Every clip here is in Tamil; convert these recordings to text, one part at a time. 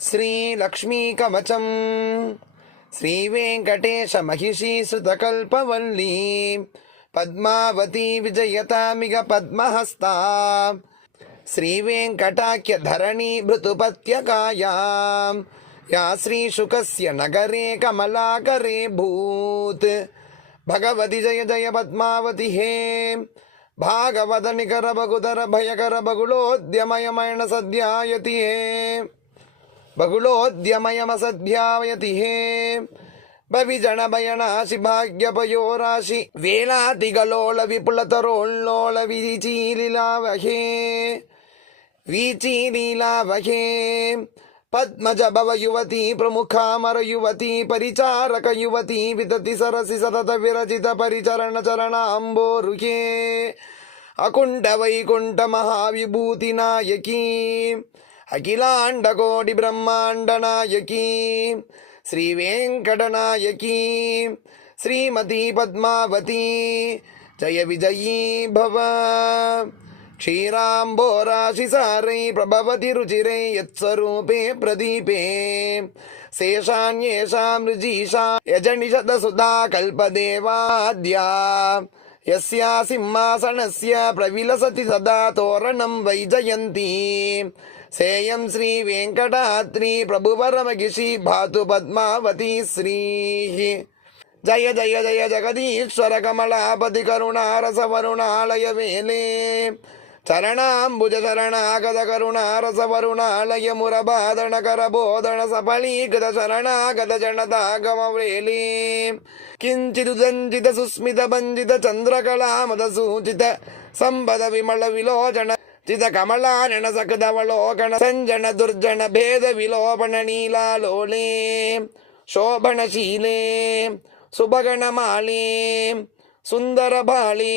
श्रीलक्ष्मीकवचम्। श्रीवेङ्कटेशमहिषीसृतकल्पवल्ली। पद्मावती विजयतामिग पद्महस्ता श्रीवेङ्कटाख्यधरणी भृतुपत्यकायां। या श्रीशुकस्य नगरे कमलाकरे भूत्। भगवति जय जय पद्मावति हे। भागवत निकर बगुतर भयकर बगुलोद्यमयमयण सद्यायति हे। बगुलोद्यमयमसद्भ्यावयति हे। भविजन भयनाशि भाग्यपयो राशि वेलातिगलोल विपुलतरोल्लोल वीचीलीलावहे। पद्मज भव युवती प्रमुखामर युवती परिचारक युवती विदति सरसि सतत विरचित परिचरण चरणाम्बोरुहे। अकुण्ठ वैकुण्ठ महाविभूति नायकी अखिलाण्ड कोटि ब्रह्माण्ड नायकी श्रीवेङ्कटनायकी श्रीमती पद्मावती जय विजयी भव क्षीराम्बोराशिसारै प्रभवति रुचिरे यत्स्वरूपे प्रदीपे शेषान्येषां ऋजीषा यजनिषदसुधा कल्पदेवाद्या यस्या सिंहासनस्य प्रविलसति सदा तोरणं वैजयन्ती सेयं श्रीवेङ्कटाद्रि प्रभुवरमगिषि भातु पद्मावती श्रीः जय जय जय जगदीश्वर कमलापति करुणारसवरुणालय वेले चरणाम्बुज शरणागत करुणारसवरुणालय मुरबादण करबोधन सफलीकृत शरणागत जनतागमव्रेले किञ्चिदुदञ्चित सुस्मित भञ्जित चन्द्रकलामद सूचित सम्पद विमल विलोचन ಚಿತ ಕಮಲ ನೆಣಸಕದವಳೋ ಗಣ ಸಂಜನ ದುರ್ಜನ ಭೇದ ವಿಲೋಪಣ ನೀಲಾಲೋಳೆ ಶೋಭಣಶೀಲೆ ಸುಭಗಣ ಮಾಳಿ ಸುಂದರ ಬಾಳೆ,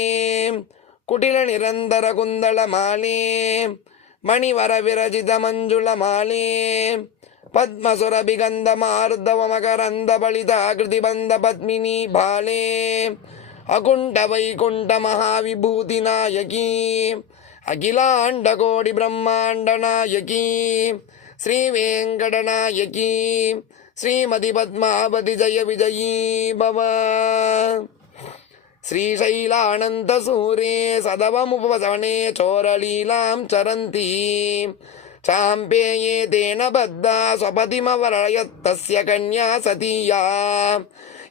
ಕುಟಿಲ ನಿರಂತರ ಕುಂದಳ ಮಾಲೆ, ಮಣಿವರ ವಿರಜಿತ ಮಂಜುಳ ಮಾಲೆ ಪದ್ಮಸುರಭಿಗಂಧ ಮಾರುದವ ಮಕರಂದ ಬಳಿತ ಆಕೃತಿ ಬಂದ ಪದ್ಮಿನಿ ಬಾಳೆ, ಅಕುಂಠ ವೈಕುಂಠ ಮಹಾವಿಭೂತಿ ನಾಯಕಿ अखिलांडकोटि అఖిలాండకోడి బ్రహ్మాండనాయకీ శ్రీ వెంకటనాయకీ శ్రీమతి పద్మావతి జయ విజయీ భవ श्रीशैलानन्दसूरे सदवमुपवसने चोरलीलां चरन्ती, चाम्पेये तेन बद्धा स्वपतिमवरयत्तस्य कन्या सतीया।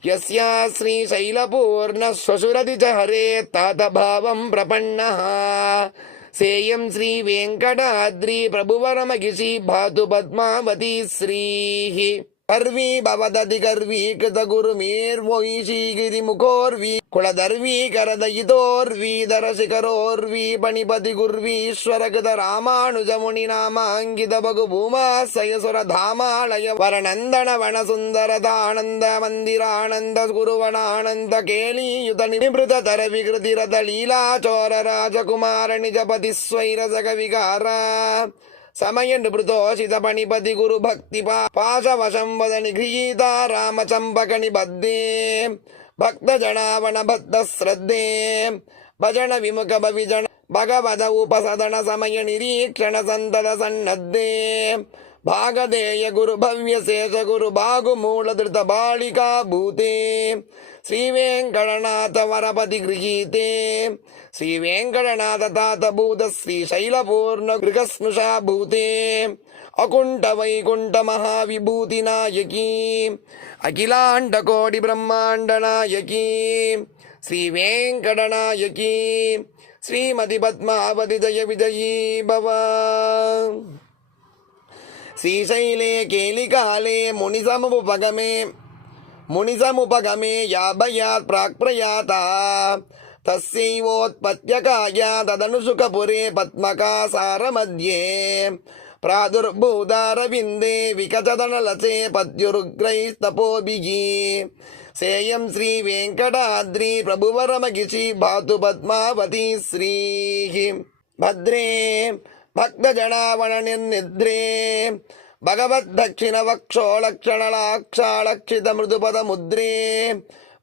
यस्या श्रीशैलपूर्णः श्वशुरति च हरे भाव प्रपन्नः। सेयं श्रीवेङ्कटाद्रि प्रभुवरमगिषि கர்வி பவததி கர்வி கிருதகுருமீர்வொய் ஸ்ரீகிரிமுகோர்வி குலதர்வி கரதயிதோர்வி தரசிகரோர்வி பணிபதி குர்வீஸ்வர கிருத ராமானுஜமுனி நாமாங்கித பகு பூமா சயசுர தாமாலய வரணந்தன வனசுந்தர தானந்த மந்திரானந்த குருவனானந்த கேலியுத நிமிருத தர விகிருதிரத லீலாச்சோர ராஜகுமார நிஜபதி ஸ்வைர ஜகவிகார సమయ నిభృతోషిత పణిపతి గురు భక్తి పాశవశం వద నిగృహీత రామచంపక నిబద్ధే భక్త జనావన భక్త శ్రద్ధే భజన విముఖ భవిజన భగవద ఉపసదన సమయ నిరీక్షణ సంతత సన్నద్ధే భాగదేయ గురు భవ్య శేష గురు బాగు మూల ధృత బాళికా భూతే శ్రీ వెంకటనాథ వరపతి గృహీతే శ్రీ వెంకటనాథ తాత భూత శ్రీశైలపూర్ణ గృహస్నుషా భూతే అకుంఠ వైకుంఠ మహావిభూతి నాయకీ అఖిలాండ కోటి బ్రహ్మాండ నాయకీ శ్రీ వెంకట నాయకీ శ్రీమతి పద్మావతి జయ విజయీ భవ శ్రీశైలే కేలికాలే మునిసముపగమే మునిసముపగమే యాభయాత్ ప్రాక్ప్రయాత తస్యైవోత్పత్యకాయ తదనుసుకపురే పద్మకాసారమధ్యే ప్రాదుర్భూతారవిందే వికచదనలసే పద్యురుగ్రైస్తపోభిः సేయం శ్రీ వెంకటాద్రి ప్రభువరమగిషి భాతు పద్మావతి శ్రీ భద్రే భక్తజనావన నిర్నిద్రే ಭಗವದ್ದಕ್ಷಿಣವಕ್ಷೋಲಕ್ಷಣಲಾಕ್ಷಾಳಕ್ಷಿತ ಮೃದುಪದ ಮುದ್ರೇ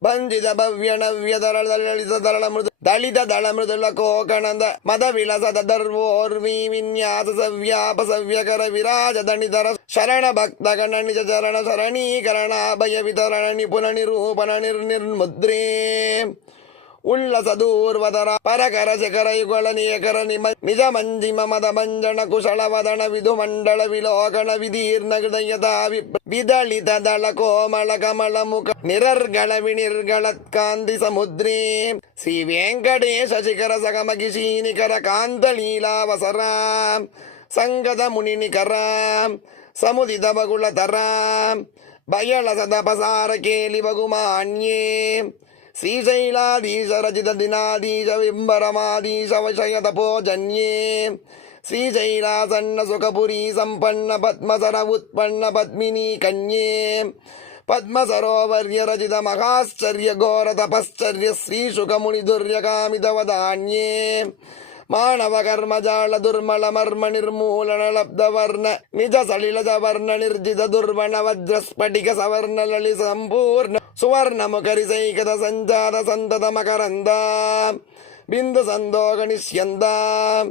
ಬಂಧಿತ ಭವ್ಯಣವ್ಯದರಳಿತದಳ ಮೃದು ದಳಿತ ದಳ ಮೃದುಲ ಕೋಕಣದ ಮದ ವಿಳಸದ ದರ್ವೋರ್ವಿ ವಿನ್ಯಾಸ ಸವ್ಯಾಪ ಸವ್ಯಕರ ವಿರಾಜ ದಣಿತರ ಶರಣ ಭಕ್ತ ಗಣ ನಿಜ ಚರಣ ಶರಣೀಕರಣ ಅಭಯ ವಿತರಣ ನಿಪುಣ ನಿರೂಪಣ ನಿರ್ನಿರ್ಮುದ್ರೇ ಉಲ್ಲಸ ದೂರ್ವದರ ಪರಕರ ಶಕರ ಯುಗಳ ನಿಯಕರ ನಿಮ ನಿಜ ಮಂಜಿಮ ಮದ ಮಂಜನ ಕುಶಲ ವದನ ವಿಧು ಮಂಡಳ ವಿಲೋಕನ ವಿದೀರ್ಣ ಹೃದಯದ ವಿದಳಿತ ದಳ ಕೋಮಳ ಕಮಲ ಮುಖ ನಿರರ್ಗಳ ವಿನಿರ್ಗಳ ಕಾಂತಿ ಸಮುದ್ರೇ ಶ್ರೀ ವೆಂಕಟೇಶ ಶಿಖರ ಸಗಮಗಿ ಶ್ರೀನಿಕರ ಕಾಂತ ಲೀಲಾವಸರ ಸಂಗದ ಮುನಿನಿಕರ ಸಮುದಿತ ಬಗುಳ ತರ ಬಯಳ ಸದಪಸಾರ ಕೇಲಿ ಬಗುಮಾನ್ಯೇ श्रीशैलाधीशरचितदिनाधीशविम्बरमाधीशवशयतपोजन्ये श्रीशैलासन्नसुखपुरी सम्पन्न पद्मसर उत्पन्न पद्मिनी कन्ये पद्मसरोवर्यरचितमहाश्चर्यघोरतपश्चर्य श्रीशुखमुनिदुर्यकामितवदान्ये மாணவகர்மஜால துர்மல மர்ம நிர்மூலன லப்தவர்ண நிஜ சலிலஜ வர்ண நிர்ஜித துர்வண வஜ்ரஸ்படிக சவர்ண லலி சம்பூர்ண சுவர்ண முகரிசை கத சஞ்சார சந்தத மகரந்தாம் பிந்து சந்தோக நிஷ்யந்தாம்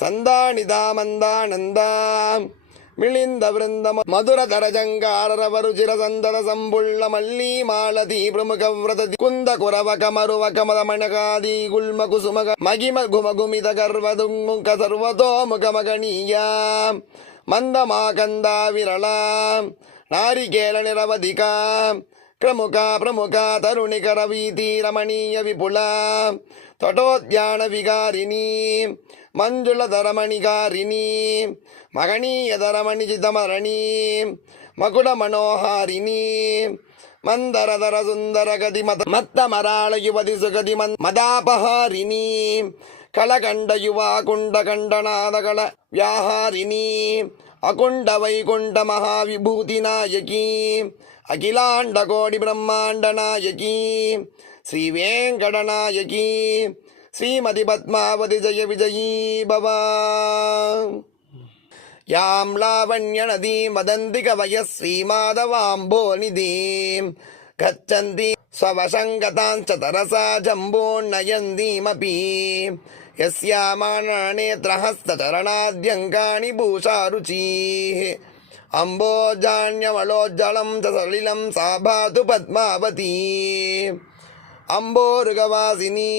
சந்தானிதாமந்தானந்தாம் ನಿರ್ಜಿತ ದುರ್ವಣ ವಜ್ರ ಸ್ಫಟಿಕ ಸವರ್ಣ ಲಳಿ ಸಂಪೂರ್ಣ ಸುವರ್ಣ ಮುಖರಿ ಸೈಕದ ಸಂಜಾತ ಸಂತತ ಮಕರಂದ ಬಿಂದು ಸಂದೋಗ ನಿಶ್ಯಂದ ಸಂದಾಣಿದ ಮಂದಾನಂದ ಮಿಳಿಂದ ವೃಂದ ಮ- ಮಧುರ ತರಜಂಗಾರರ ರುಚಿರ ಸಂದದ ಸಂಬುಳ್ಳ ಮಲ್ಲಿ ಮಾಲತಿ ಪ್ರಮುಖ ವ್ರತತಿ ಕುಂದ ಕುರವ ಕಮರುವ ಕಮಲ ಮಣಕಾದಿ ಗುಲ್ಮ ಕುಸುಮಗ ಮಗಿಮ ಗುಮ ಗುಮಿತ ಗರ್ವ ದುಂಗುಕ ಸರ್ವತೋ ಮುಖ ಮಗಣೀಯ ಮಂದ ಮಾಕಂದ ವಿರಳ ನಾರಿಕೇಲ ನಿರವಧಿಕ ಪ್ರಮುಖ ಪ್ರಮುಖ ತರುಣಿಕರ ವೀತಿ ರಮಣೀಯ ವಿಪುಲ ತಟೋದ್ಯಾನ ವಿಗಾರಿಣಿ மஞ்சுளதரமணிகாரிணி மகனீயதரமணிஜிதமரணி மகுடமனோஹாரிணி மந்தரதர சுந்தர கதி மத மத்த மராள யுவதி சுகதி மதாபஹாரிணி கலகண்ட யுவா குண்ட கண்டநாதகள வியாஹாரிணி அகுண்ட வைகுண்ட மகாவிபூதி நாயகி அகிலாண்ட கோடி பிரம்மாண்ட நாயகி ஸ்ரீ வேங்கடநாயகி శ్రీమతి పద్మావతి జయ విజయీ భవా యాం లావణ్యనదీం మదంతి కవయ శ్రీమాధవాంభోనిధీం గచ్చంతి స్వవశంగతాంచ తరసా జంబోన్నయందీమపి యస్యామాననేత్రహస్తచరణాద్యంగాని భూషారుచీः అంబోజాన్యమలోజ్జలం చ సలిలం సా పద్మావతి అంబోరుగవాసిని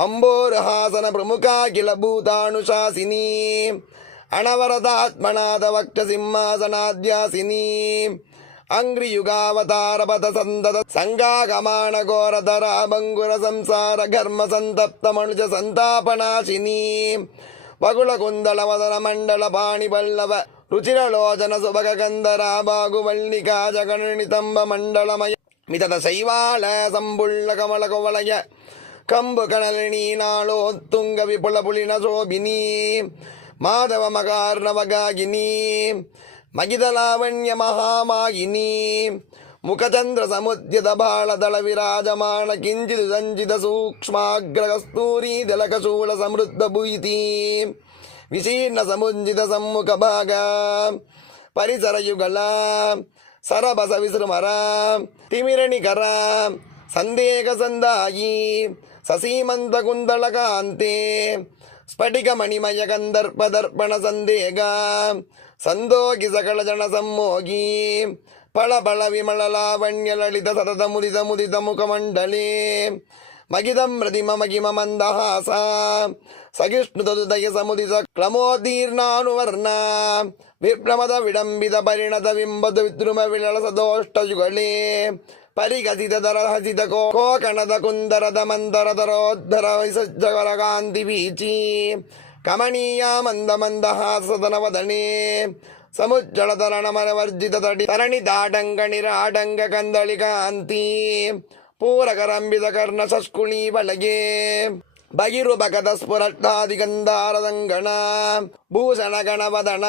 ಅಂಬೋರುಹಾಸನ ಪ್ರಮುಖಾ ಕಿಲ ಭೂತಾನುಶಾಸಿನಿ ಅಣವರತಾತ್ಮನಾಥ ವಕ್ಷ ಸಿಂಹಾಸನಾದ್ಯಾಸಿನಿ ಅಂಗ್ರಿಯುಗಾವತಾರಪಥ ಸಂದದ ಸಂಗಾಗಮಾಣ ಘೋರಧರ ಭಂಗುರ ಸಂಸಾರ ಘರ್ಮ ಸಂತಪ್ತ ಮನುಜ ಸಂತಾಪನಾಶಿನಿ ವಗುಳ ಕುಂದಳ ವದನ ಮಂಡಳ ಪಾಣಿ ಪಲ್ಲವ ರುಚಿರಲೋಚನ ಸುಭಗ ಗಂಧರ ಬಾಗುವಳ್ಳಿಕಾ ಜಗಣಿತಂಬ ಮಂಡಳಮಯ ಮಿತದ ಶೈವಾಳ ಸಂಬುಳ್ಳ ಕಮಲ ಕೊವಳಯ ಕಂಬು ಕಣಲಿಣಿ ನಾಳೋ ತುಂಗ ವಿಪುಲ ಪುಳಿನ ಶೋಭಿನಿ ಮಾಧವ ಮಕಾರ್ಣವಗಾಗಿನಿ ಮಗಿದ ಲಾವಣ್ಯ ಮಹಾಮಾಗಿನಿ ಮುಖಚಂದ್ರ ಸಮುದ್ಯದ ಬಾಳದಳ ವಿರಾಜಮಾನ ಕಿಂಚಿದು ಸಂಚಿತ ಸೂಕ್ಷ್ಮಾಗ್ರ ಕಸ್ತೂರಿ ದಲಕಶೂಳ ಸಮೃದ್ಧ ಭೂಯಿತಿ ವಿಶೀರ್ಣ ಸಮುಂಜಿತ ಸಮ್ಮುಖ ಭಾಗ ಪರಿಸರಯುಗಳ ಸರಬಸ ವಿಸೃಮರ ತಿಮಿರಣಿಕರ ಸಂದೇಹ ಸಂದಾಯಿ ससीमन्तकुन्दलकान्ते स्फटिकमणिमयगन्धर्पदर्पणसन्देगा सन्दोगि सकलजनसम्मोगी फलफलविमललावण्यललित सततमुदितमुदितमुखमण्डले மகிதம் பிரதிம மகிம மந்தஹாசா சகிஷ்ணுததுதய சமுதித கிளமோதீர்ணானுவர்ணா விப்ரமத விடம்பித பரிணத விம்பது வித்ரும விழல சதோஷ்டயுகளே ಪರಿಗಸಿದ ದರ ಹಸಿದ ಕೋ ಕೋಕಣದ ಕುಂದರದ ಮಂದರ ದರೋದ್ಧರ ವೈಸಜ್ಜಗರ ಗಾಂಧಿ ಬೀಚಿ. ಕಮಣೀಯ ಮಂದ ಮಂದ ಹಾಸದನ ಸಮುಜ್ಜಳ ತರಣ ಮನವರ್ಜಿತ ತಡಿ ತರಣಿ ದಾಡಂಗ ನಿರಾಡಂಗ ಕಂದಳಿ ಕಾಂತಿ ಪೂರಕ ರಂಬಿದ ಕರ್ಣ ಸಸ್ಕುಣಿ ಬಳಗೆ ಬಗಿರು ಬಗದ ಸ್ಫುರಟ್ಟಾದಿ ಗಂಧಾರದಂಗಣ ಭೂಷಣ ಗಣವದಣ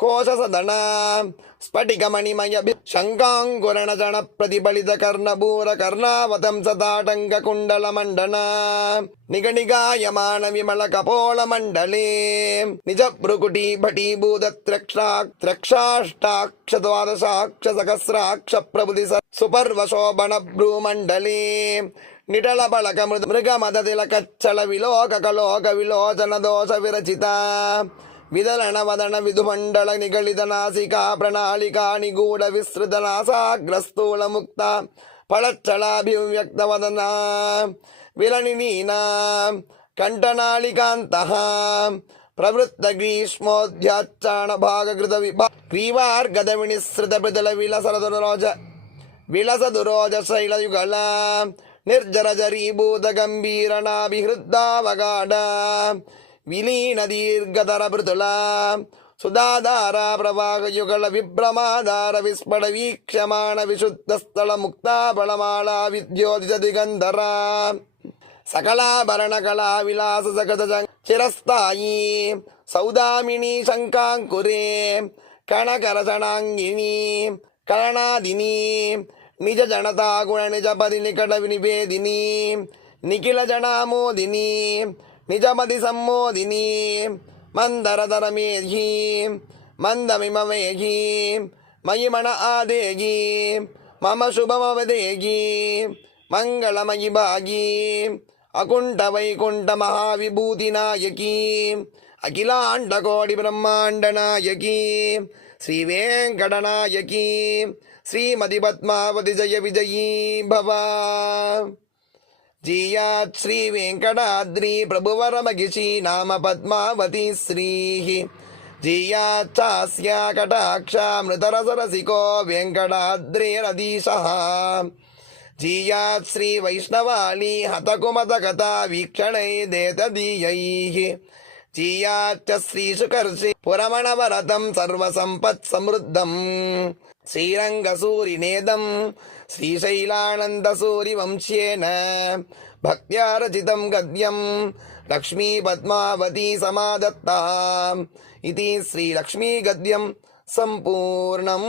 कोशसदनां स्फटिकमणिमयभि शङ्काङ्कुरणजणप्रतिबलितकर्णभूरकर्णावतं सदाटङ्ककुण्डलमण्डना निगनिगायमानविमलकपोलमण्डले निजभ्रुकुटीभटीभूतत्रक्षात्रक्षाष्टाक्षद्वादशाक्षसहस्राक्षप्रभृति सुपर्वशोभणभ्रूमण्डले निटलबलकमृद मृगमदतिलकच्छल विलोककलोकविलोचनदोषविरचिता విదలనవదన విధుమండల నిగళిత నాసికా ప్రణాళికా నిగూఢ విస్తృత నాసాగ్రస్థూల ముక్త పళచ్చళాభివ్యక్తవదన విలనినీనా కంఠనాళికాంత ప్రవృత్త గ్రీష్మోధ్యాచాణ భాగృత విభా గ్రీవార్గద వినిసృత పిదల విలసరదురోజ విలసదురోజ శైలయుగళ నిర్జరజరీభూత గంభీరణాభిహృద్ధావగాఢ విలీన దీర్ఘధర మృతులా సుధాధార ప్రవాహయుగళ విభ్రమాధార విస్ఫడ వీక్షమాణ విశుద్ధ స్థల ముక్తాబళమాళ విద్యోదిత దిగంధర సకళాభరణ కళా విలాస సగత చిరస్థాయి సౌదామిని శంకాంకురే కణకరచణాంగిని కరణాదిని నిజ జనతా గుణ నిజ పది నికట నివేదిని నిఖిల జనామోదిని நிஜமதி சம்மோதினி மந்தரதரமேகி மந்தமிமவேகி மயிமண ஆதேகி மம சுபமவதேகி மங்களமயி பாகி அகுண்ட வைகுண்ட மகாவிபூதி நாயகி அகிலாண்ட கோடி பிரம்மாண்ட நாயகி ஸ்ரீ வேங்கடநாயகி ஸ்ரீமதி பத்மாவதி ஜய விஜயீ பவா జీయాత్ శ్రీ వెంకటాద్రి ప్రభువరమగిషి నామ పద్మావతి శ్రీ జీయాచ్చాస్య కటాక్షామృతరసరసికో వెంకటాద్రేరదీశ జీయాత్ శ్రీ వైష్ణవాళి హతకుమత కథా వీక్షణై దేతదీయై. జీయాచ్చ శ్రీశుకర్షి పురమణవరతం సర్వసంపత్ సమృద్ధం శ్రీరంగసూరినేదం श्रीशैलानन्दसूरिवंश्येन भक्त्या रचितं गद्यं लक्ष्मीपद्मावती समादत्ता इति श्रीलक्ष्मीगद्यं सम्पूर्णम्